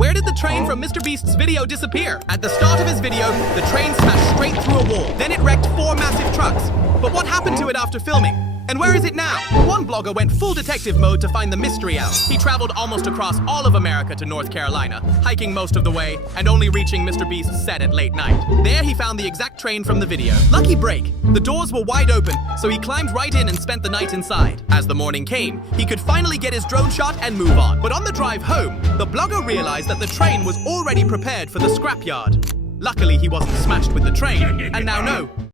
Where did the train from Mr.Beast's video disappear? At the start of his video, the train smashed straight through a wall. Then it wrecked 4 massive trucks. But what happened to it after filming? And where is it now? One blogger went full detective mode to find the mystery out. He traveled almost across all of America to North Carolina, hiking most of the way, and only reaching Mr. Beast's set at late night. There he found the exact train from the video. Lucky break! The doors were wide open, so he climbed right in and spent the night inside. As the morning came, he could finally get his drone shot and move on. But on the drive home, the blogger realized that the train was already prepared for the scrapyard. Luckily, he wasn't smashed with the train, and now no.